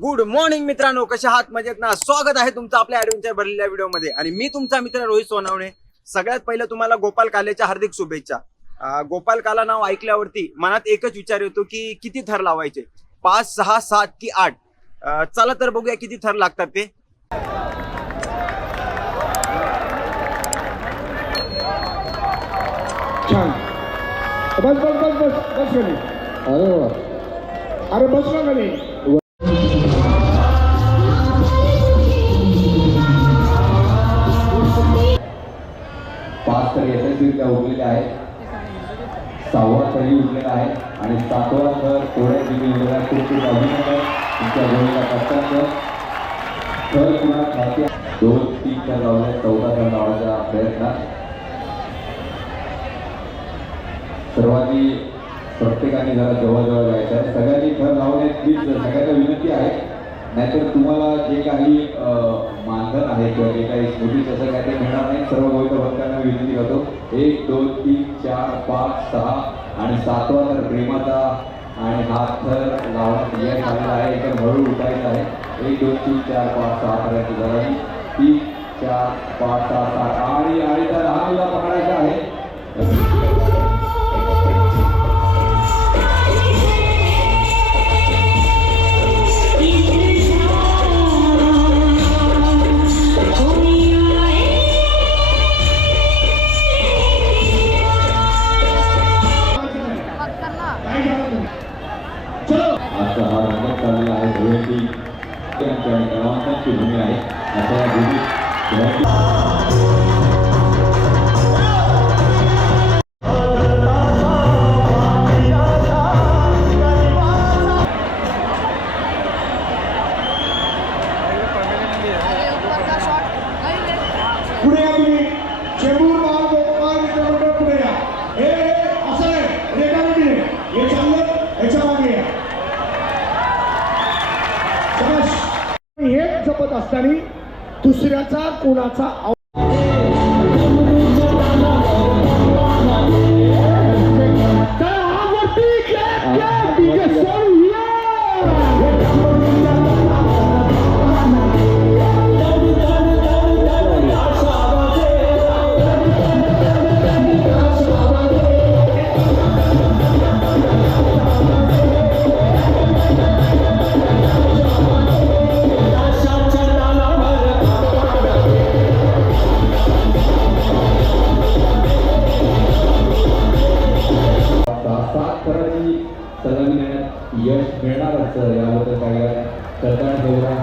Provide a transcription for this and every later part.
Good morning मित्रांनो, कशा आहात? मजेत ना? स्वागत आहे तुमचं आपल्या ॲडव्हेंचर भरलेल्या व्हिडिओमध्ये. आणि मी तुमचा मित्र रोहित सोनावणे. सगळ्यात पहिलं तुम्हाला गोपाल कालेच्या हार्दिक शुभेच्छा. गोपाल काला नाव ऐकल्यावरती मनात एकच विचार येतो की किती थर लावायचे, 5, 6, 7 की 8. चला तर बघूया किती थर लागतात ते. छान. बस बस बस बस बस खाली. अरे बस ना खाली. 5 तर यशस्वीरित्या उरलेले आहेत. 6वा थरही उरलेला आहे आणि 7वा थर थोड्या दिवशी उरलेला आहे. खूप खूप अभिनंदन तुमच्या जोडीला कष्टाचं. थर पुन्हा खात्या 2-3 थर लावले, 14 थर लावण्याचा प्रयत्नात. सर्वांनी प्रत्येकाने जरा जवळजवळ जायचं आहे. सगळ्यांनी थर लावण्याची सगळ्यांना विनंती आहे, नाहीतर तुम्हाला जे काही मानधन आहे किंवा जे काही स्मृती तसं काय ते मिळणार नाही. सर्व गोष्ट भक्तांना विनंती करतो. 1, 2, 3, 4, 5, 6 आणि 7वा थर प्रेमाचा आणि हा थर लावण्यात यश आलेला आहे. एकदम हळू उठायचं आहे. 1, 2, 3, 4, 5, 6 पर्यंत जरा 3, 4, 5, 6, 7 आणि त्या लहान मुला पकडायचा आहे. आता हा रंगत चाललेला आहे. धुळेटी आणि कलावंतांची भूमी आहे. आता या भूमीत पुढे या तुम्ही. चेंबूर माल गोपाल मित्रमंडळ पुढे या. हे असं आहे रेटामध्ये हे चाललं याच्या मागे या. हेच जपत असताना दुसऱ्याचा कोणाचा यश मिळणारच. याबद्दल काही सरकार ठेवला.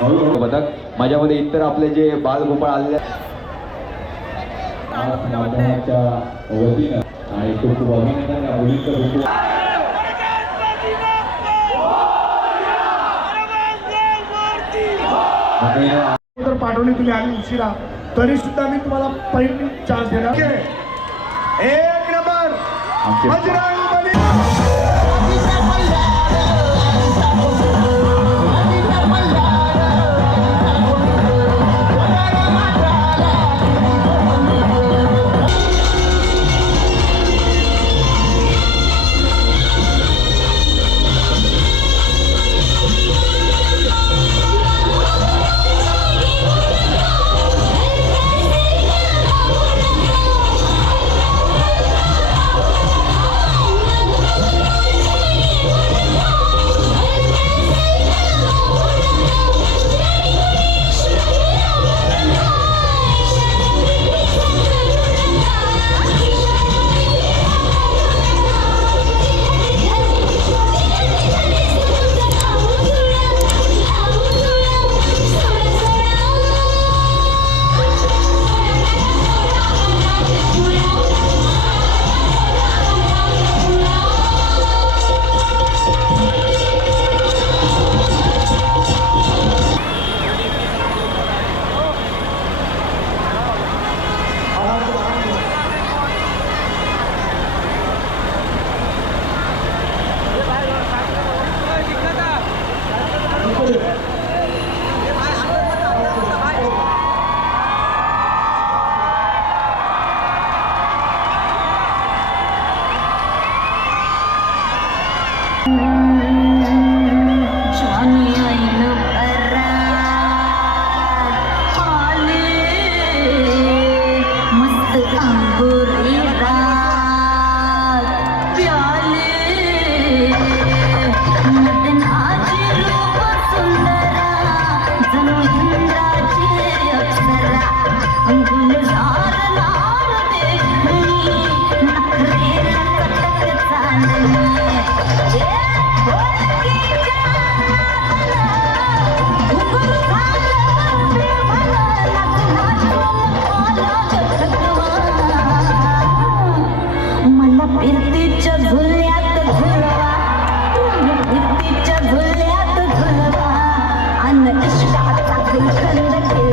हळूहळू बदक माझ्यामध्ये इतर आपले जे बालगोपाळ आलेले वतीनं आणि खूप खूप अभिनंदन या मुलींचं. जर पाठवली तुम्ही आली उशिरा तरी सुद्धा मी तुम्हाला पहिली चान्स देणार. 1 नंबर बजरंगबली. इश्काचा गुलकंद केला